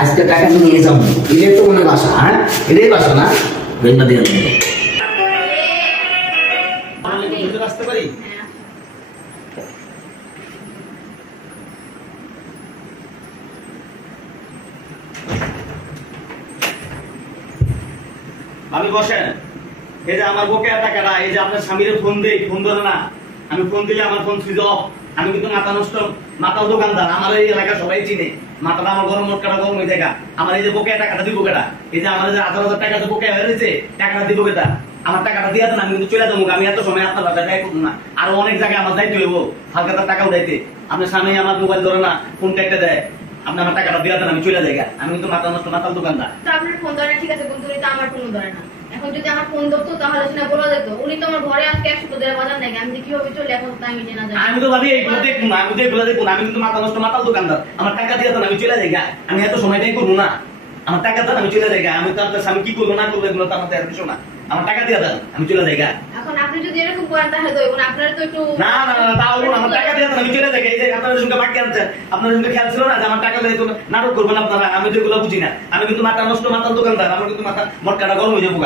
আজকে টাকা নিয়ে যাবো, এটাই তো মনে বাসা। হ্যাঁ, এটাই বাসা না? বেন্না দিয়ে আসতে পারি। আমি বসেন। এই যে আমার বকেয়া টাকাটা, এই যে আপনার স্বামীর ফোন দেই, ফোন ধরে না। আমি ফোন দিলে আমার ফোন সুইচ অফ। আমি কিন্তু মাথা নষ্ট, মাথাও দোকানদার। আমার এই এলাকা সবাই চিনে। মাথাটা আমার গরম, মোটকাটা গরম হয়ে যায়। আমার এই যে বকেয়া টাকাটা দিব কেটা? এই যে আমার যে 18,000 টাকা যে বকেয়া হয়ে রয়েছে, টাকাটা দিব কেটা? আমার টাকাটা দিয়ে দেন, আমি কিন্তু চলে যাবো। আমি এত সময় আপনার বাসায় ব্যয় করবো না। আরো অনেক জায়গায় আমার দায়িত্ব হইব হালকা টাকা উঠাইতে। আপনার স্বামী আমার মোবাইল ধরে না, ফোন কেটে দেয়। আপনি আমার টাকাটা দিয়ে দেন, আমি চলে যাই। আমি কিন্তু মাথা নষ্ট, মাথার দোকানদার। আপনার ফোন ধরে না, ঠিক আছে, কিন্তু উনি তো আমার ফোন ধরে না। এখন যদি আমার ফোন ধরতো তাহলে সেটা বলা যেত। উনি তো আমার ঘরে আজকে 100 টাকা বাজার নাই, আমি কিভাবে চলে এখন তা আমি জানা যায়। আমি তো ভাবি এইগুলো দেখবো না, আমি তো এগুলো দেখবো না। আমি কিন্তু মাথা নষ্ট, মাথার দোকানদার। আমার টাকা দিয়ে দেন, আমি চলে যাই। আমি এত সময় ব্যয় করবো না। আমার টাকা দেন, আমি চলে যাই। আমি তো আপনার স্বামী কি করবো না করবো এগুলো তো আমার দেওয়ার কিছু না। আমার টাকা দিয়ে দেন, আমি চলে যাই। এখন আপনি যদি এরকম করেন তাহলে তো আপনার তো একটু না না না, তা হবো না। আমার টাকা দিয়ে দেন, আমি চলে যাই। এই যে আপনাদের সঙ্গে বাকি আনছেন, আপনাদের সঙ্গে খেয়াল ছিল না যে আমার টাকা দিয়ে নাটক করবেন আপনারা। আমি তো এগুলো বুঝি না। আমি কিন্তু মাথা নষ্ট, মাথার দোকানদার। আমার কিন্তু মাথা মটকাটা গরম হয়ে যাবো।